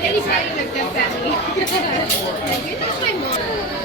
Daddy looked up at me. Like, you're not my mom.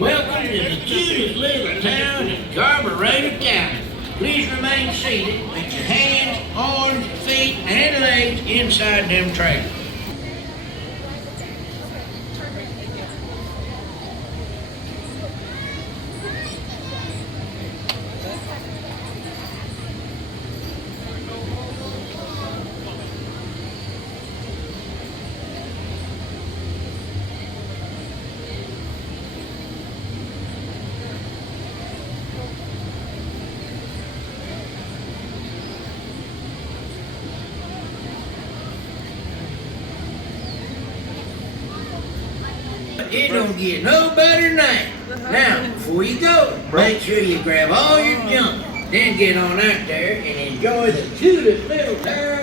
Welcome to the cutest little town in Carburetor County. Please remain seated with your hands, arms, feet, and legs inside them trailers. It don't get no better than that. Now, before you go, make sure you grab all your junk, then get on out there and enjoy the cutest little town